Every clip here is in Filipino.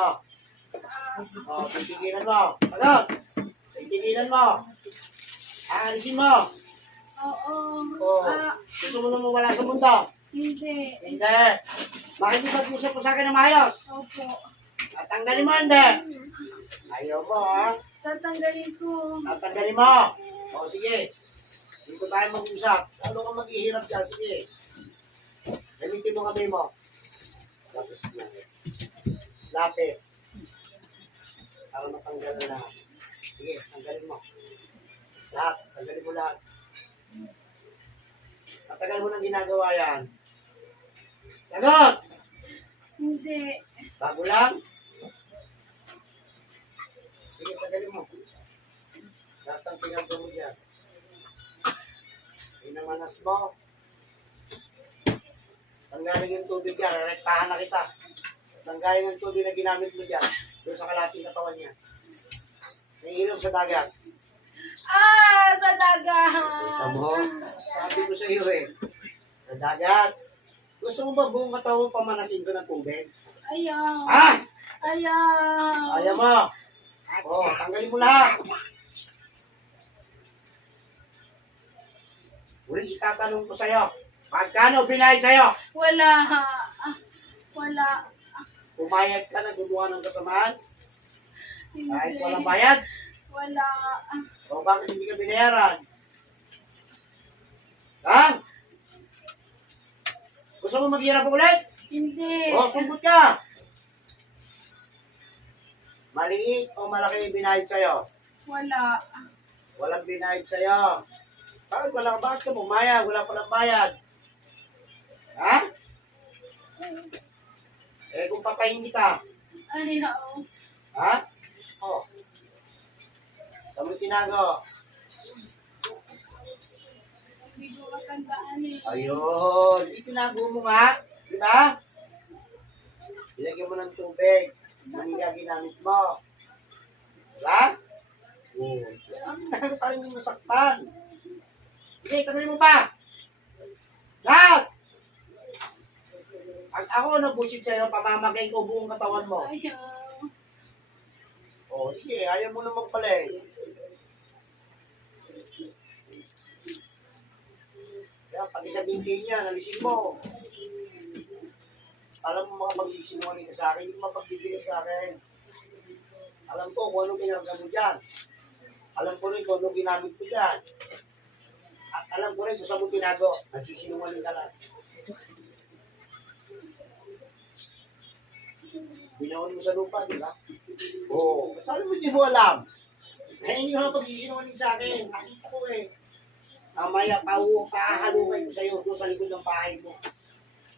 Ano? O, titigilan mo. Ano? Titigilan mo. Aalisin mo. Oo. O, gusto mo na mawala sa mundo? Hindi. Hindi. Makikipag-usap mo sa akin na maayos. Opo. Tatanggalin mo, hindi. Ayaw mo, ha? Tatanggalin ko. Tatanggalin mo. O, sige. Dito tayo mag-usap. Lalo ka maghihirap dyan. Sige. Gamitin mo kami mo. Lapit. Para matanggal na lahat. Sige, tanggalin mo. Lahat. Tanggalin mo lahat. Matagal mo nang ginagawa yan. Sagot! Hindi. Bago lang? Sige, tanggalin mo. Lahat ang pinagawa mo dyan. Pinamanas mo. Tanggalin yung tubig yan. Rektahan na kita. Tanggalin yung tubig na ginamit mo dyan. Doon sa kalating katawan niya. Naiinom sa dagat. Sa dagat. Tamo. Sabi ko sa iyo eh. Sa dagat. Gusto mo ba buong katawan mo pamanasin ko ng tubig? Ayaw. Ha? Ayaw. Ayaw mo. O, tanggalin mo lahat. Uli, itatanong ko sa'yo. Magkano binayad sa'yo? Wala. Wala. Pumayag ka na gumawa ng kasamaan? Kahit Hindi. walang bayad? Wala. O bakit hindi ka binayaran? Ha? Gusto mo maghirap ulit? Hindi. O, sumbot ka! Maliit o malaki yung binayad sa'yo? Wala. Walang binayad sa'yo. Bakit ka pumayag? Wala palang bayad. Ha? Eh, kung patayin kita, Ayaw. ha? O. Kami tinago. Hindi ko matandaan eh. Ayun. Itinago mo nga. Di ba? Ilagyan mo ng tubig. Maniga ginamit mo. Diba? Ang pa rin yung nasaktan. Sige, tagalin mo pa. Lahat! Pag ako nabusit sa'yo, pamamagay ko buong katawan mo. Ayaw. O, sige, ayaw mo naman pala eh. Kaya pati sa binti niya, nalisin mo. Alam mo mga magsisinungaling ka sa akin, hindi mo mapagbibigay sa akin. Alam ko kung anong ginagawa mo dyan. Alam ko rin kung anong ginamit ko dyan. At alam ko rin kung saan mo tinago. Nagsisinungaling ka lang. Binaon mo sa lupa, di ba? Oo. Sabi mo, di mo alam. Eh, hindi mo na pagsisinungaling sa akin. Nakita ko eh. Mamaya, pahahalukay ko sa'yo doon sa likod ng bahay mo.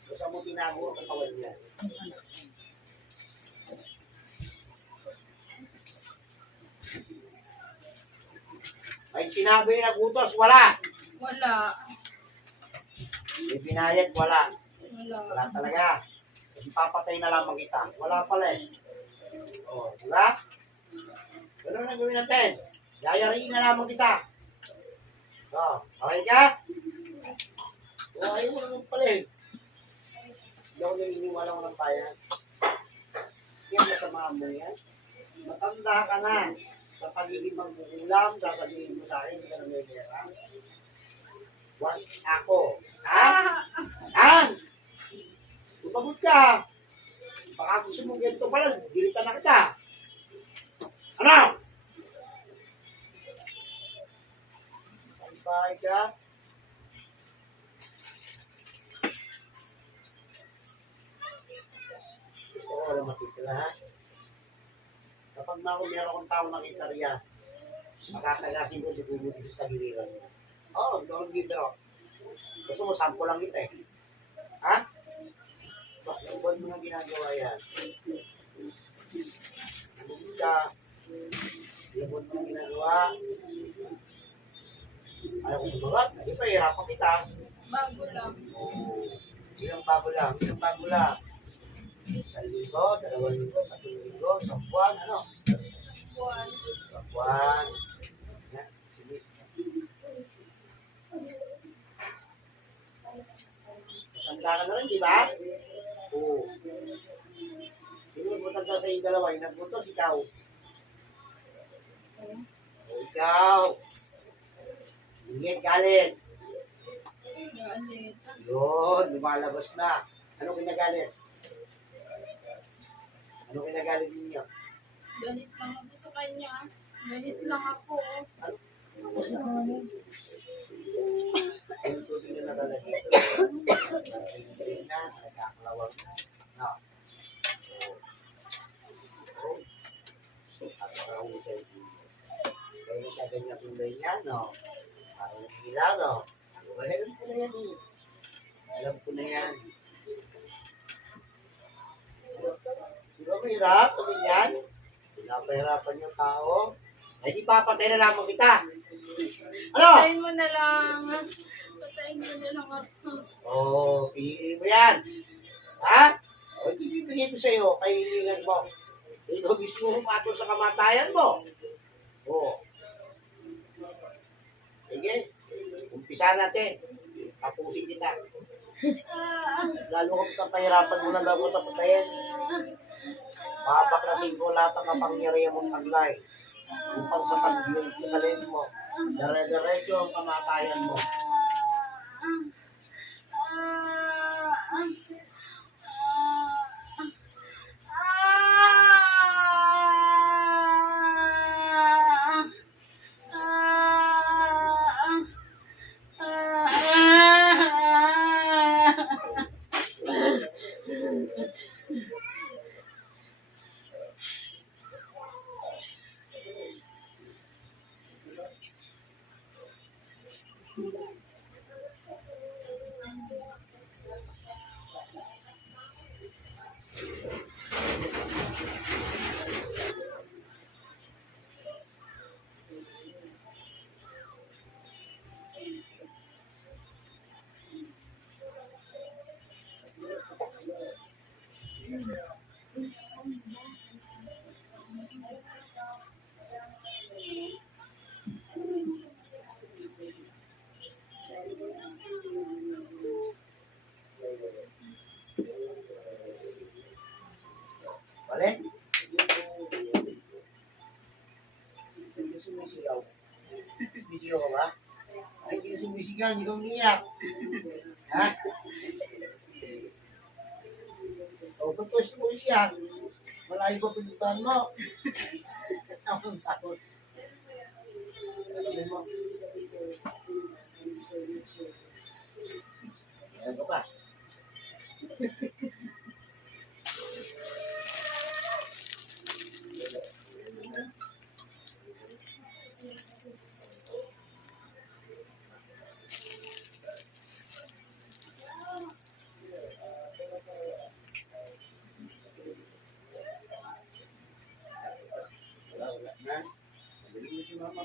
Kung saan mo tinago ang katawan niya. May sinabi na gutos, wala. Wala. May binayad, wala. Wala. Wala talaga. Ipapatay na lamang kita. Wala pala eh. O, diba? Ganun ang gawin natin. Yayariin na lamang kita. O, okay ka? O, ayaw mo naman pala eh. Hindi ako naniniwala ko ng bayan. Yan masama mo yan. Matanda ka na. Sa pagiging magbukulam, sasabihin mo sa akin, hindi ka na may pera. What? Ako. Ha? Han! Lumagot ka. Baka gusto mong ganito pala, dilitan na kita. Ano? Bye ka. Gusto ko wala matitira, ha? Kapag meron akong tao ng itarya, makakagasin ko si Bubuti sa tagiliran mo. Oo, don't give up. Gusto mo, sample lang kita eh. Ha? Bakit mo nang ginagawa yan? Hindi ka. Lubod mo nang ginagawa. Ayaw ko sumagat. Hindi pa, hirapan kita. Bago lang. Ilang bago lang, ilang bago lang. 1,000, 2,000, 3,000, 10 buwan, ano? Buwan. Sa buwan. Yan, sige. Tanda ka na rin, di ba? Oo. Sino mas matanda sa yung dalawa? Yung nagbutos, ikaw. Oh. O ikaw. Ingit, galit. Galit. Yun, lumalabas na. Ano kinagalit? Ano kinagalit ninyo? Galit lang ako sa kanya. Galit lang ako. Yung tubig na nakalagay. Green na, nagkakalawag na. No. So, parang siya yung kaya kaganyan kulay niya, no? Parang hilaw, no? Alam ko na yan, eh. Alam ko na yan. Di ba mahirap? Sabi niyan? Pinapahirapan yung tao. Ay, di papatay na lamang kita. Ano? Patayin mo na lang. Patayin mo na lang ako. Oo, piliin mo yan. Ha? O, ibibigay ko sa'yo, kahilingan mo. Ikaw gusto mo patol sa kamatayan mo. Oo. Sige, umpisa natin. Tapusin kita. Lalo ka pahirapan mo na daw mo tapatayin. Papaklasin ko lahat ng kapangyarihan mong taglay. Upang sa pag-iyon sa leg mo, dire-diretso ang kamatayan mo. Wala? Hindi sumisigaw. Sumisigaw ka ba? Ay, hindi sumisigaw, hindi ka umiyak. Ha? O, ba't ko siya? Malayo ba pinuntahan mo? Takot, takot. Sabi mo. Ano ka pa? Wala na. Sabi mo si mama.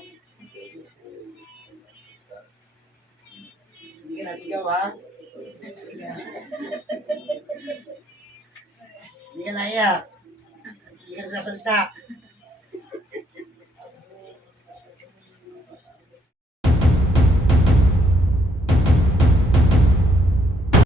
Hindi ka nasigaw, ha? Hindi ka naiyak. Hindi ka nasasalita.